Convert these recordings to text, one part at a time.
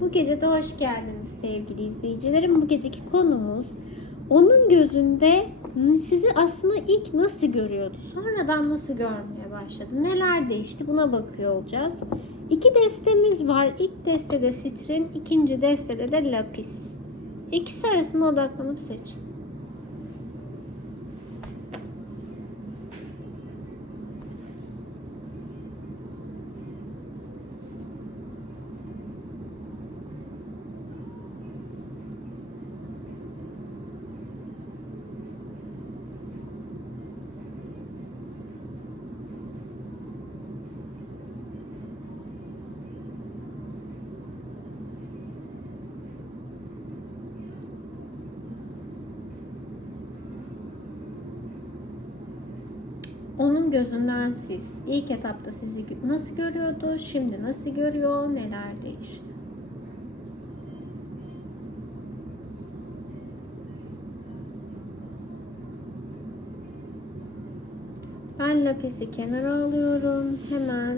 Bu gece de hoş geldiniz sevgili izleyicilerim. Bu geceki konumuz onun gözünde sizi aslında ilk nasıl görüyordu? Sonradan nasıl görmeye başladı? Neler değişti? Buna bakıyor olacağız. İki destemiz var. İlk destede sitrin, ikinci destede de lapis. İkisi arasında odaklanıp seçin. Gözünden siz ilk etapta sizi nasıl görüyordu, şimdi nasıl görüyor, neler değişti? Ben lapisi kenara alıyorum. Hemen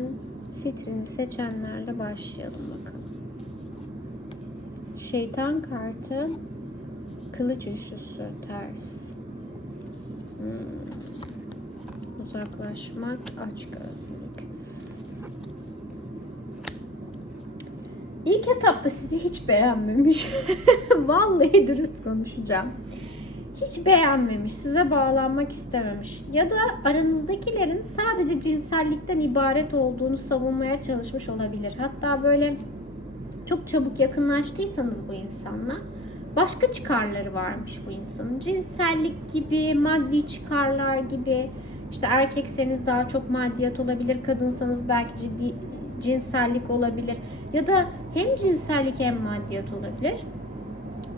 sitrini seçenlerle başlayalım bakalım. Şeytan kartı, kılıç üçlüsü ters. Hmm. Uzaklaşmak, aç gözlülük. İlk etapta sizi hiç beğenmemiş. Vallahi dürüst konuşacağım. Hiç beğenmemiş, size bağlanmak istememiş. Ya da aranızdakilerin sadece cinsellikten ibaret olduğunu savunmaya çalışmış olabilir. Hatta böyle çok çabuk yakınlaştıysanız bu insanla başka çıkarları varmış bu insanın. Cinsellik gibi, maddi çıkarlar gibi. İşte erkekseniz daha çok maddiyat olabilir, kadınsanız belki ciddi cinsellik olabilir. Ya da hem cinsellik hem maddiyat olabilir.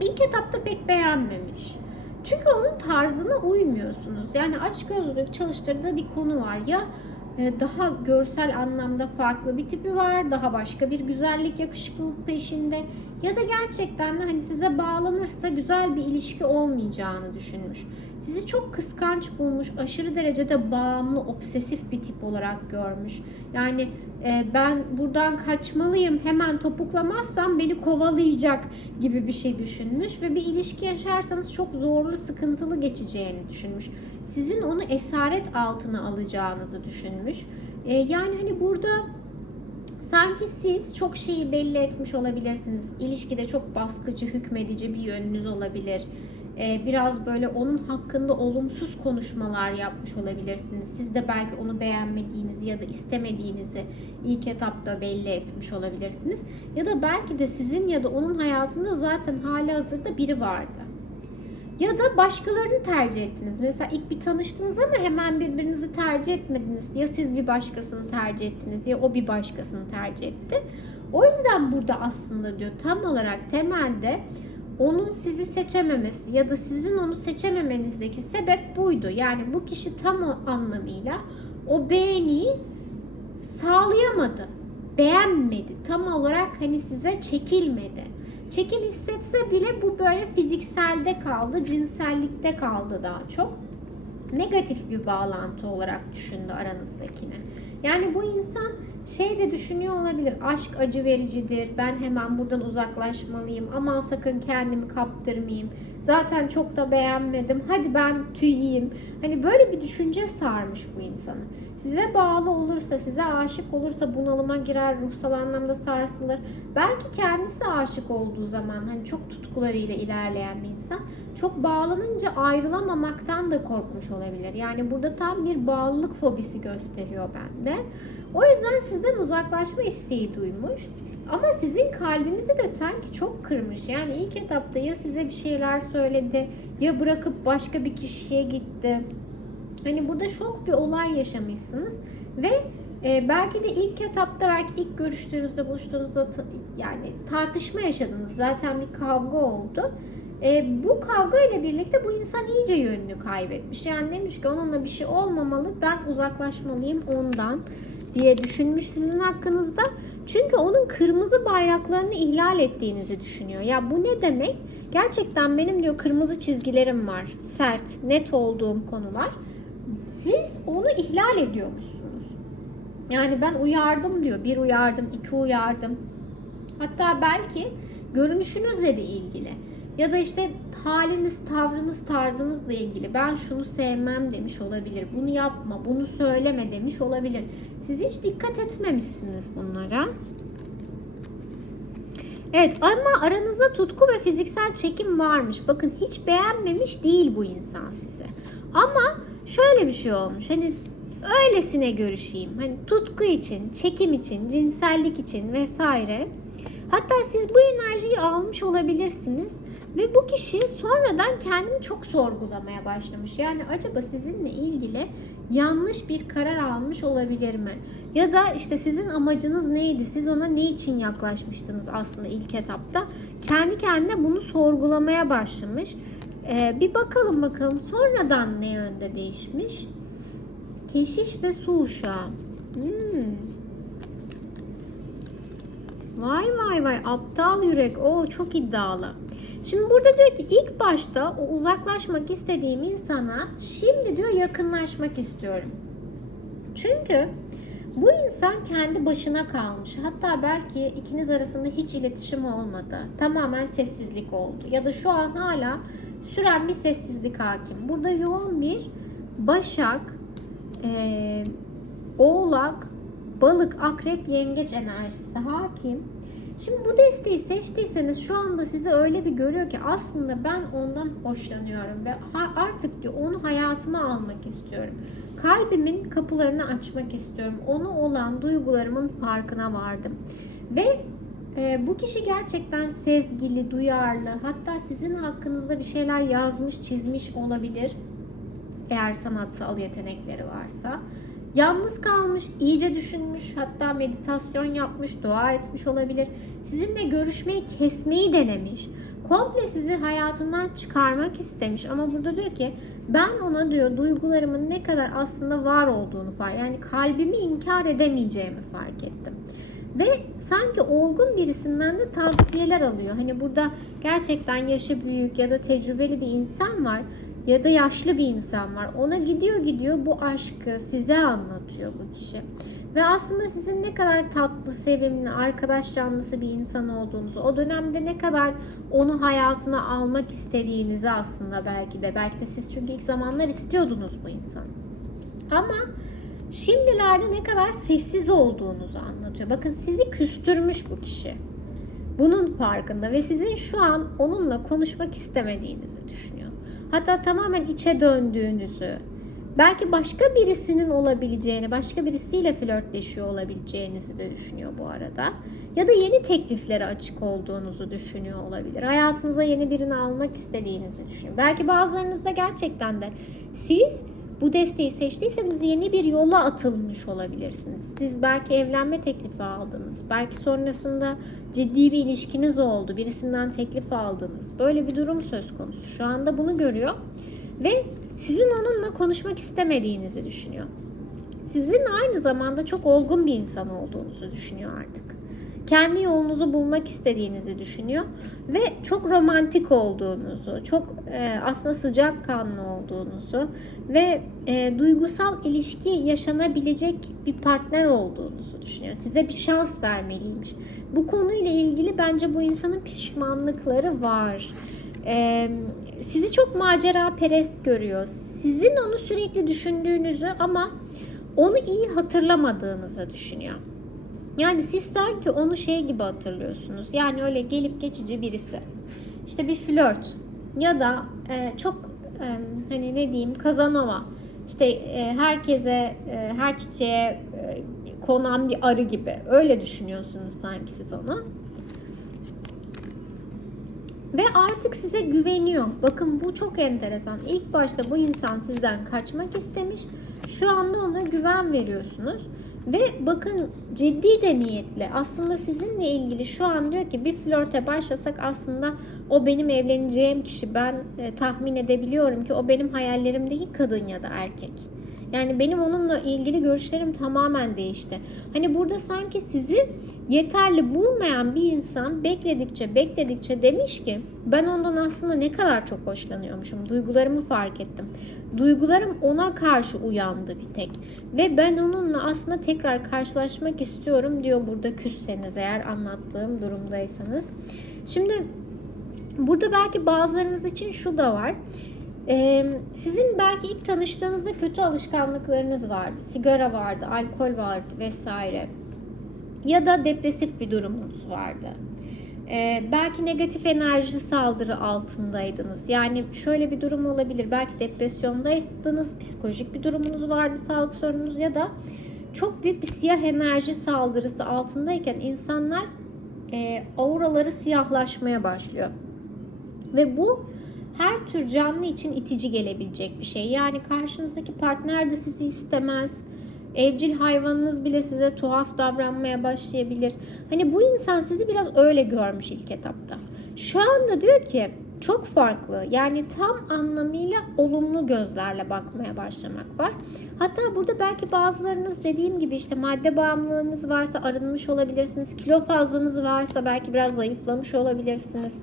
İlk etapta pek beğenmemiş. Çünkü onun tarzına uymuyorsunuz. Yani aç gözlülük çalıştırdığı bir konu var. Ya daha görsel anlamda farklı bir tipi var. Daha başka bir güzellik, yakışıklılık peşinde. Ya da gerçekten de hani size bağlanırsa güzel bir ilişki olmayacağını düşünmüş. Sizi çok kıskanç bulmuş, aşırı derecede bağımlı, obsesif bir tip olarak görmüş. Yani ben buradan kaçmalıyım, hemen topuklamazsam beni kovalayacak gibi bir şey düşünmüş. Ve bir ilişki yaşarsanız çok zorlu, sıkıntılı geçeceğini düşünmüş. Sizin onu esaret altına alacağınızı düşünmüş. E, yani hani burada sanki siz çok şeyi belli etmiş olabilirsiniz. İlişkide çok baskıcı, hükmedici bir yönünüz olabilir. Ee, biraz böyle onun hakkında olumsuz konuşmalar yapmış olabilirsiniz. Siz de belki onu beğenmediğinizi ya da istemediğinizi ilk etapta belli etmiş olabilirsiniz. Ya da belki de sizin ya da onun hayatında zaten hali hazırda biri vardı. Ya da başkalarını tercih ettiniz. Mesela ilk bir tanıştınız ama hemen birbirinizi tercih etmediniz. Ya siz bir başkasını tercih ettiniz ya o bir başkasını tercih etti. O yüzden burada aslında diyor tam olarak temelde onun sizi seçememesi ya da sizin onu seçememenizdeki sebep buydu. Yani bu kişi tam o anlamıyla o beğeniyi sağlayamadı. Beğenmedi. Tam olarak hani size çekilmedi. Çekim hissetse bile bu böyle fizikselde kaldı, cinsellikte kaldı daha çok. Negatif bir bağlantı olarak düşündü aranızdakini. Yani bu insan şey de düşünüyor olabilir. Aşk acı vericidir. Ben hemen buradan uzaklaşmalıyım. Aman sakın kendimi kaptırmayayım. Zaten çok da beğenmedim. Hadi ben tüyeyim. Hani böyle bir düşünce sarmış bu insanı. Size bağlı olursa, size aşık olursa bunalıma girer, ruhsal anlamda sarsılır. Belki kendisi aşık olduğu zaman hani çok tutkularıyla ilerleyen bir insan çok bağlanınca ayrılamamaktan da korkmuş olabilir. Yani burada tam bir bağlılık fobisi gösteriyor bende. O yüzden sizden uzaklaşma isteği duymuş. Ama sizin kalbinizi de sanki çok kırmış. Yani ilk etapta ya size bir şeyler söyledi ya bırakıp başka bir kişiye gitti. Hani burada şok bir olay yaşamışsınız ve e, belki de ilk etapta belki ilk görüştüğünüzde buluştuğunuzda yani tartışma yaşadınız. Zaten bir kavga oldu. E, bu kavga ile birlikte bu insan iyice yönünü kaybetmiş. Yani demiş ki onunla bir şey olmamalı. Ben uzaklaşmalıyım ondan diye düşünmüş sizin hakkınızda. Çünkü onun kırmızı bayraklarını ihlal ettiğinizi düşünüyor. Ya bu ne demek? Gerçekten benim diyor kırmızı çizgilerim var. Sert, net olduğum konular. Siz onu ihlal ediyormuşsunuz. Yani ben uyardım diyor. Bir uyardım, iki uyardım. Hatta belki görünüşünüzle de ilgili. Ya da işte haliniz, tavrınız, tarzınızla ilgili. Ben şunu sevmem demiş olabilir. Bunu yapma, bunu söyleme demiş olabilir. Siz hiç dikkat etmemişsiniz bunlara. Evet ama aranızda tutku ve fiziksel çekim varmış. Bakın hiç beğenmemiş değil bu insan size. Ama şöyle bir şey olmuş. Hani öylesine görüşeyim. Hani tutku için, çekim için, cinsellik için vesaire. Hatta siz bu enerjiyi almış olabilirsiniz ve bu kişi sonradan kendini çok sorgulamaya başlamış. Yani acaba sizinle ilgili yanlış bir karar almış olabilir mi? Ya da işte sizin amacınız neydi? Siz ona ne için yaklaşmıştınız aslında ilk etapta? Kendi kendine bunu sorgulamaya başlamış. Ee, bir bakalım bakalım sonradan ne yönde değişmiş? Keşiş ve su uşağı. Hmm. Vay vay vay aptal yürek. O çok iddialı. Şimdi burada diyor ki ilk başta o uzaklaşmak istediğim insana şimdi diyor yakınlaşmak istiyorum. Çünkü bu insan kendi başına kalmış. Hatta belki ikiniz arasında hiç iletişim olmadı. Tamamen sessizlik oldu. Ya da şu an hala süren bir sessizlik hakim. Burada yoğun bir Başak, eee, Oğlak, Balık, Akrep, Yengeç enerjisi hakim. Şimdi bu desteği seçtiyseniz şu anda sizi öyle bir görüyor ki aslında ben ondan hoşlanıyorum ve artık diyor onu hayatıma almak istiyorum. Kalbimin kapılarını açmak istiyorum. Onu olan duygularımın farkına vardım. Ve e, bu kişi gerçekten sezgili, duyarlı, hatta sizin hakkınızda bir şeyler yazmış, çizmiş olabilir. Eğer sanatsal yetenekleri varsa. Yalnız kalmış, iyice düşünmüş, hatta meditasyon yapmış, dua etmiş olabilir. Sizinle görüşmeyi kesmeyi denemiş. Komple sizi hayatından çıkarmak istemiş ama burada diyor ki ben ona diyor duygularımın ne kadar aslında var olduğunu fark yani kalbimi inkar edemeyeceğimi fark ettim. Ve sanki olgun birisinden de tavsiyeler alıyor. Hani burada gerçekten yaşı büyük ya da tecrübeli bir insan var ya da yaşlı bir insan var. Ona gidiyor gidiyor bu aşkı size anlatıyor bu kişi. Ve aslında sizin ne kadar tatlı, sevimli, arkadaş canlısı bir insan olduğunuzu, o dönemde ne kadar onu hayatına almak istediğinizi aslında belki de, belki de siz çünkü ilk zamanlar istiyordunuz bu insanı. Ama şimdilerde ne kadar sessiz olduğunuzu anlatıyor. Bakın sizi küstürmüş bu kişi. Bunun farkında ve sizin şu an onunla konuşmak istemediğinizi düşünüyor. Hatta tamamen içe döndüğünüzü, belki başka birisinin olabileceğini, başka birisiyle flörtleşiyor olabileceğinizi de düşünüyor bu arada. Ya da yeni tekliflere açık olduğunuzu düşünüyor olabilir. Hayatınıza yeni birini almak istediğinizi düşünüyor. Belki bazılarınızda gerçekten de siz bu desteği seçtiyseniz yeni bir yola atılmış olabilirsiniz. Siz belki evlenme teklifi aldınız. Belki sonrasında ciddi bir ilişkiniz oldu. Birisinden teklif aldınız. Böyle bir durum söz konusu. Şu anda bunu görüyor ve sizin onunla konuşmak istemediğinizi düşünüyor. Sizin aynı zamanda çok olgun bir insan olduğunuzu düşünüyor artık. Kendi yolunuzu bulmak istediğinizi düşünüyor ve çok romantik olduğunuzu, çok e, aslında sıcakkanlı olduğunuzu ve e, duygusal ilişki yaşanabilecek bir partner olduğunuzu düşünüyor. Size bir şans vermeliymiş. Bu konuyla ilgili bence bu insanın pişmanlıkları var. E, sizi çok macera perest görüyor. Sizin onu sürekli düşündüğünüzü ama onu iyi hatırlamadığınızı düşünüyor. Yani siz sanki onu şey gibi hatırlıyorsunuz. Yani öyle gelip geçici birisi. İşte bir flört ya da e, çok e, hani ne diyeyim Kazanova. İşte e, herkese, e, her çiçeğe e, konan bir arı gibi. Öyle düşünüyorsunuz sanki siz onu. Ve artık size güveniyor. Bakın bu çok enteresan. İlk başta bu insan sizden kaçmak istemiş. Şu anda ona güven veriyorsunuz. Ve bakın ciddi de niyetli. Aslında sizinle ilgili şu an diyor ki bir flörte başlasak aslında o benim evleneceğim kişi. Ben e, tahmin edebiliyorum ki o benim hayallerimdeki kadın ya da erkek. Yani benim onunla ilgili görüşlerim tamamen değişti. Hani burada sanki sizi yeterli bulmayan bir insan bekledikçe bekledikçe demiş ki ben ondan aslında ne kadar çok hoşlanıyormuşum. Duygularımı fark ettim. Duygularım ona karşı uyandı bir tek. Ve ben onunla aslında tekrar karşılaşmak istiyorum diyor burada küsseniz eğer anlattığım durumdaysanız. Şimdi burada belki bazılarınız için şu da var. Sizin belki ilk tanıştığınızda kötü alışkanlıklarınız vardı. Sigara vardı, alkol vardı vesaire. Ya da depresif bir durumunuz vardı. Ee, belki negatif enerji saldırı altındaydınız. Yani şöyle bir durum olabilir. Belki depresyondaydınız, psikolojik bir durumunuz vardı, sağlık sorununuz ya da çok büyük bir siyah enerji saldırısı altındayken insanlar e, auraları siyahlaşmaya başlıyor. Ve bu her tür canlı için itici gelebilecek bir şey. Yani karşınızdaki partner de sizi istemez. Evcil hayvanınız bile size tuhaf davranmaya başlayabilir. Hani bu insan sizi biraz öyle görmüş ilk etapta. Şu anda diyor ki çok farklı. Yani tam anlamıyla olumlu gözlerle bakmaya başlamak var. Hatta burada belki bazılarınız dediğim gibi işte madde bağımlılığınız varsa arınmış olabilirsiniz. Kilo fazlanız varsa belki biraz zayıflamış olabilirsiniz.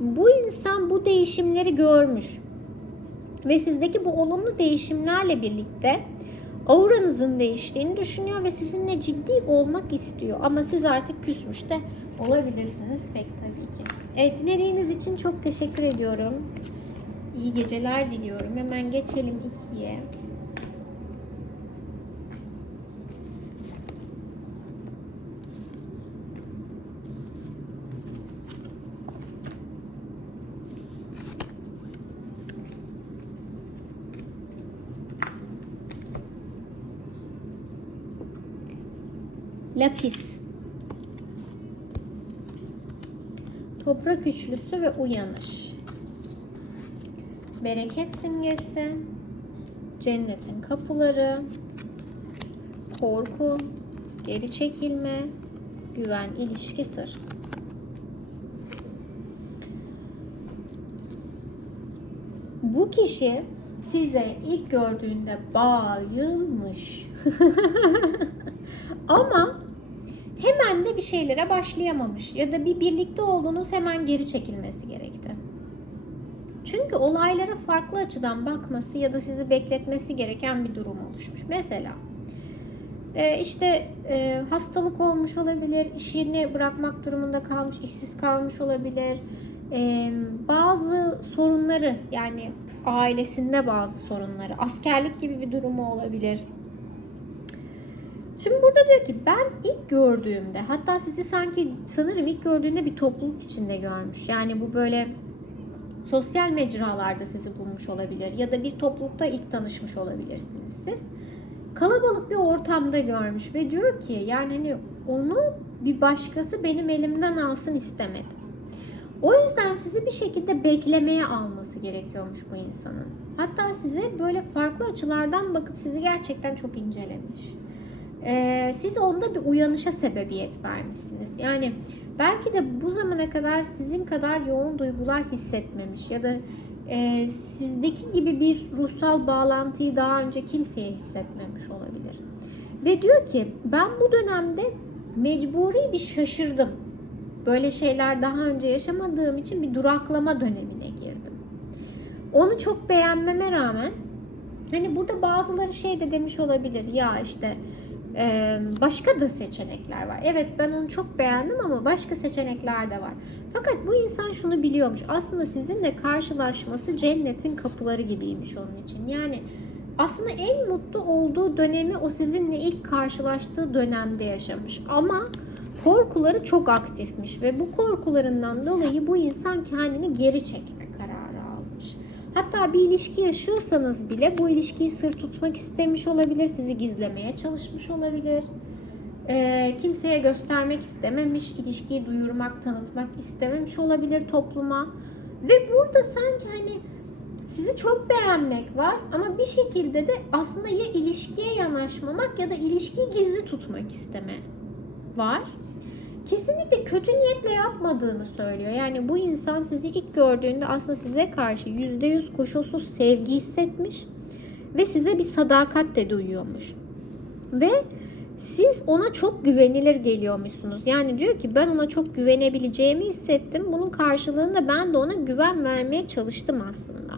Bu insan bu değişimleri görmüş. Ve sizdeki bu olumlu değişimlerle birlikte auranızın değiştiğini düşünüyor ve sizinle ciddi olmak istiyor. Ama siz artık küsmüş de olabilirsiniz pek tabii ki. Evet dinlediğiniz için çok teşekkür ediyorum. İyi geceler diliyorum. Hemen geçelim ikiye. Lapis. Toprak üçlüsü ve uyanış. Bereket simgesi. Cennetin kapıları. Korku. Geri çekilme. Güven, ilişki, sır. Bu kişi size ilk gördüğünde bayılmış. Ama bir şeylere başlayamamış ya da bir birlikte olduğunuz hemen geri çekilmesi gerekti. Çünkü olaylara farklı açıdan bakması ya da sizi bekletmesi gereken bir durum oluşmuş. Mesela e, işte e, hastalık olmuş olabilir, iş yerini bırakmak durumunda kalmış, işsiz kalmış olabilir. E, bazı sorunları yani ailesinde bazı sorunları, askerlik gibi bir durumu olabilir Şimdi burada diyor ki ben ilk gördüğümde hatta sizi sanki sanırım ilk gördüğünde bir topluluk içinde görmüş. Yani bu böyle sosyal mecralarda sizi bulmuş olabilir ya da bir toplulukta ilk tanışmış olabilirsiniz siz. Kalabalık bir ortamda görmüş ve diyor ki yani hani onu bir başkası benim elimden alsın istemedim. O yüzden sizi bir şekilde beklemeye alması gerekiyormuş bu insanın. Hatta size böyle farklı açılardan bakıp sizi gerçekten çok incelemiş e, siz onda bir uyanışa sebebiyet vermişsiniz. Yani belki de bu zamana kadar sizin kadar yoğun duygular hissetmemiş ya da e, sizdeki gibi bir ruhsal bağlantıyı daha önce kimseye hissetmemiş olabilir. Ve diyor ki ben bu dönemde mecburi bir şaşırdım. Böyle şeyler daha önce yaşamadığım için bir duraklama dönemine girdim. Onu çok beğenmeme rağmen hani burada bazıları şey de demiş olabilir. Ya işte başka da seçenekler var. Evet ben onu çok beğendim ama başka seçenekler de var. Fakat bu insan şunu biliyormuş. Aslında sizinle karşılaşması cennetin kapıları gibiymiş onun için. Yani aslında en mutlu olduğu dönemi o sizinle ilk karşılaştığı dönemde yaşamış. Ama korkuları çok aktifmiş ve bu korkularından dolayı bu insan kendini geri almış. Hatta bir ilişki yaşıyorsanız bile bu ilişkiyi sır tutmak istemiş olabilir, sizi gizlemeye çalışmış olabilir. E, kimseye göstermek istememiş, ilişkiyi duyurmak, tanıtmak istememiş olabilir topluma. Ve burada sanki hani sizi çok beğenmek var ama bir şekilde de aslında ya ilişkiye yanaşmamak ya da ilişkiyi gizli tutmak isteme var kesinlikle kötü niyetle yapmadığını söylüyor. Yani bu insan sizi ilk gördüğünde aslında size karşı %100 koşulsuz sevgi hissetmiş ve size bir sadakat de duyuyormuş. Ve siz ona çok güvenilir geliyormuşsunuz. Yani diyor ki ben ona çok güvenebileceğimi hissettim. Bunun karşılığında ben de ona güven vermeye çalıştım aslında.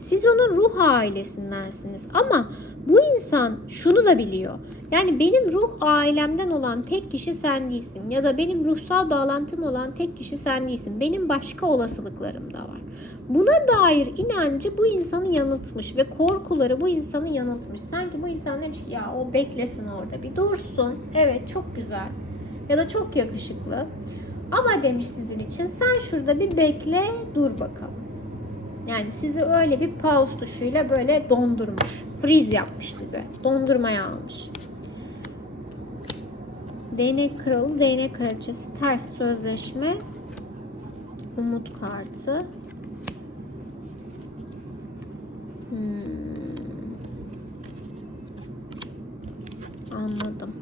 Siz onun ruh ailesindensiniz ama bu insan şunu da biliyor. Yani benim ruh ailemden olan tek kişi sen değilsin ya da benim ruhsal bağlantım olan tek kişi sen değilsin. Benim başka olasılıklarım da var. Buna dair inancı bu insanı yanıltmış ve korkuları bu insanı yanıltmış. Sanki bu insan demiş ki ya o beklesin orada bir dursun. Evet çok güzel ya da çok yakışıklı. Ama demiş sizin için sen şurada bir bekle dur bakalım. Yani sizi öyle bir pause tuşuyla böyle dondurmuş. Freeze yapmış size. Dondurmaya almış. Değnek kralı, değnek kraliçesi, ters sözleşme, umut kartı. Hmm. Anladım.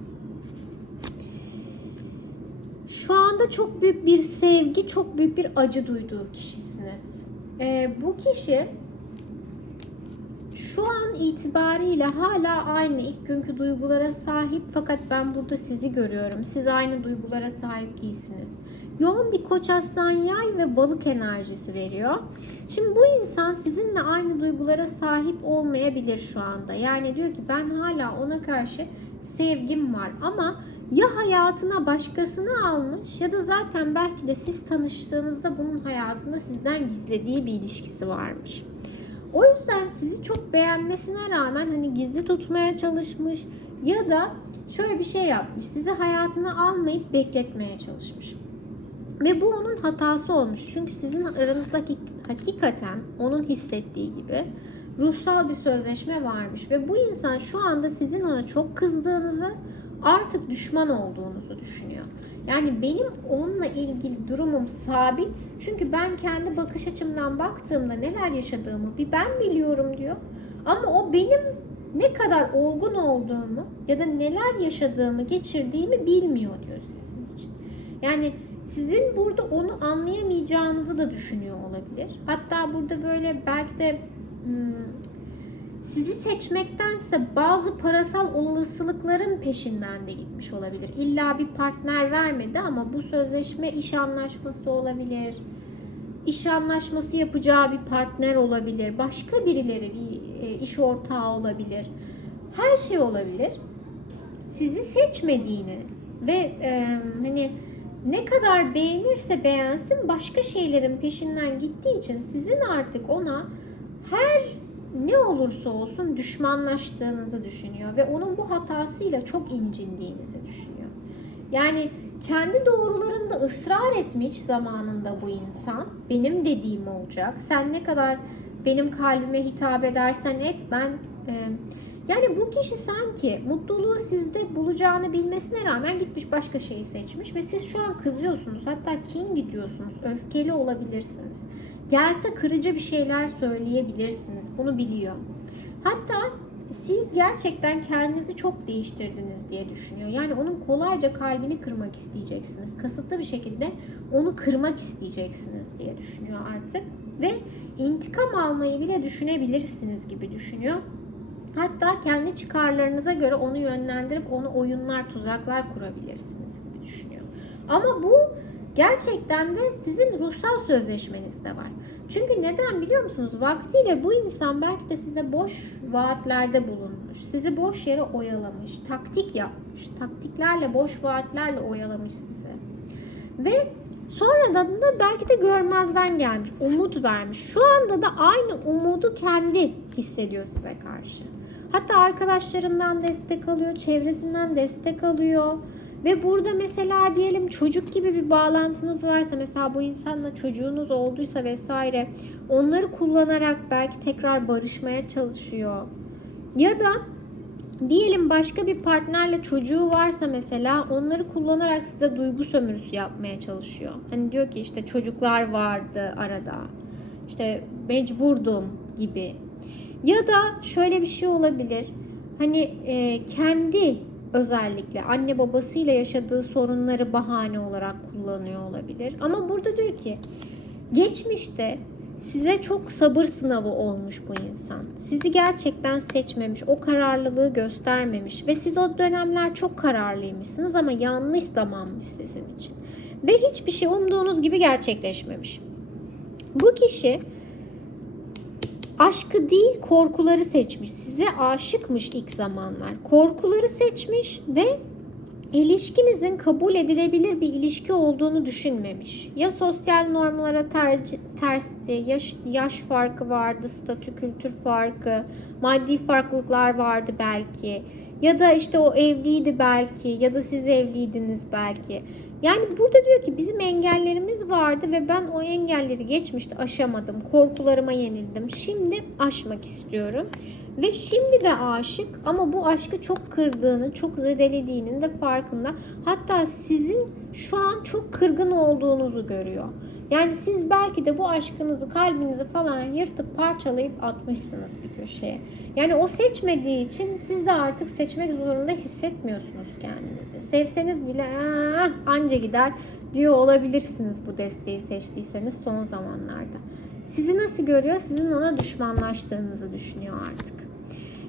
Şu anda çok büyük bir sevgi, çok büyük bir acı duyduğu kişisiniz. Ee, bu kişi şu an itibariyle hala aynı ilk günkü duygulara sahip fakat ben burada sizi görüyorum. Siz aynı duygulara sahip değilsiniz. Yoğun bir koç aslan yay ve balık enerjisi veriyor. Şimdi bu insan sizinle aynı duygulara sahip olmayabilir şu anda. Yani diyor ki ben hala ona karşı sevgim var ama ya hayatına başkasını almış ya da zaten belki de siz tanıştığınızda bunun hayatında sizden gizlediği bir ilişkisi varmış. O yüzden sizi çok beğenmesine rağmen hani gizli tutmaya çalışmış ya da şöyle bir şey yapmış. Sizi hayatına almayıp bekletmeye çalışmış. Ve bu onun hatası olmuş. Çünkü sizin aranızdaki hakikaten onun hissettiği gibi ruhsal bir sözleşme varmış. Ve bu insan şu anda sizin ona çok kızdığınızı artık düşman olduğunuzu düşünüyor. Yani benim onunla ilgili durumum sabit. Çünkü ben kendi bakış açımdan baktığımda neler yaşadığımı bir ben biliyorum diyor. Ama o benim ne kadar olgun olduğumu ya da neler yaşadığımı, geçirdiğimi bilmiyor diyor sizin için. Yani sizin burada onu anlayamayacağınızı da düşünüyor olabilir. Hatta burada böyle belki de hmm, sizi seçmektense bazı parasal olasılıkların peşinden de gitmiş olabilir. İlla bir partner vermedi ama bu sözleşme iş anlaşması olabilir. İş anlaşması yapacağı bir partner olabilir. Başka birileri bir e, iş ortağı olabilir. Her şey olabilir. Sizi seçmediğini ve e, hani ne kadar beğenirse beğensin başka şeylerin peşinden gittiği için sizin artık ona her ne olursa olsun düşmanlaştığınızı düşünüyor ve onun bu hatasıyla çok incindiğinizi düşünüyor. Yani kendi doğrularında ısrar etmiş zamanında bu insan. Benim dediğim olacak. Sen ne kadar benim kalbime hitap edersen et ben e, yani bu kişi sanki mutluluğu sizde bulacağını bilmesine rağmen gitmiş başka şeyi seçmiş ve siz şu an kızıyorsunuz. Hatta kin gidiyorsunuz. Öfkeli olabilirsiniz. Gelse kırıcı bir şeyler söyleyebilirsiniz. Bunu biliyor. Hatta siz gerçekten kendinizi çok değiştirdiniz diye düşünüyor. Yani onun kolayca kalbini kırmak isteyeceksiniz. Kasıtlı bir şekilde onu kırmak isteyeceksiniz diye düşünüyor artık. Ve intikam almayı bile düşünebilirsiniz gibi düşünüyor. Hatta kendi çıkarlarınıza göre onu yönlendirip onu oyunlar, tuzaklar kurabilirsiniz gibi düşünüyor. Ama bu gerçekten de sizin ruhsal sözleşmenizde var. Çünkü neden biliyor musunuz? Vaktiyle bu insan belki de size boş vaatlerde bulunmuş. Sizi boş yere oyalamış, taktik yapmış. Taktiklerle, boş vaatlerle oyalamış sizi. Ve sonradan da belki de görmezden gelmiş, umut vermiş. Şu anda da aynı umudu kendi hissediyor size karşı. Hatta arkadaşlarından destek alıyor, çevresinden destek alıyor. Ve burada mesela diyelim çocuk gibi bir bağlantınız varsa mesela bu insanla çocuğunuz olduysa vesaire onları kullanarak belki tekrar barışmaya çalışıyor. Ya da diyelim başka bir partnerle çocuğu varsa mesela onları kullanarak size duygu sömürüsü yapmaya çalışıyor. Hani diyor ki işte çocuklar vardı arada. İşte mecburdum gibi. Ya da şöyle bir şey olabilir. Hani e, kendi özellikle anne babasıyla yaşadığı sorunları bahane olarak kullanıyor olabilir. Ama burada diyor ki geçmişte Size çok sabır sınavı olmuş bu insan. Sizi gerçekten seçmemiş, o kararlılığı göstermemiş ve siz o dönemler çok kararlıymışsınız ama yanlış zamanmış sizin için. Ve hiçbir şey umduğunuz gibi gerçekleşmemiş. Bu kişi aşkı değil korkuları seçmiş. Size aşıkmış ilk zamanlar. Korkuları seçmiş ve ilişkinizin kabul edilebilir bir ilişki olduğunu düşünmemiş. Ya sosyal normlara tercih, tersti, yaş, yaş farkı vardı, statü kültür farkı, maddi farklılıklar vardı belki. Ya da işte o evliydi belki ya da siz evliydiniz belki. Yani burada diyor ki bizim engellerimiz vardı ve ben o engelleri geçmişte aşamadım. Korkularıma yenildim. Şimdi aşmak istiyorum. Ve şimdi de aşık ama bu aşkı çok kırdığını, çok zedelediğinin de farkında. Hatta sizin şu an çok kırgın olduğunuzu görüyor. Yani siz belki de bu aşkınızı, kalbinizi falan yırtıp parçalayıp atmışsınız bir köşeye. Yani o seçmediği için siz de artık seçmek zorunda hissetmiyorsunuz kendinizi. Sevseniz bile "Ah, anca gider diyor olabilirsiniz bu desteği seçtiyseniz son zamanlarda. Sizi nasıl görüyor? Sizin ona düşmanlaştığınızı düşünüyor artık.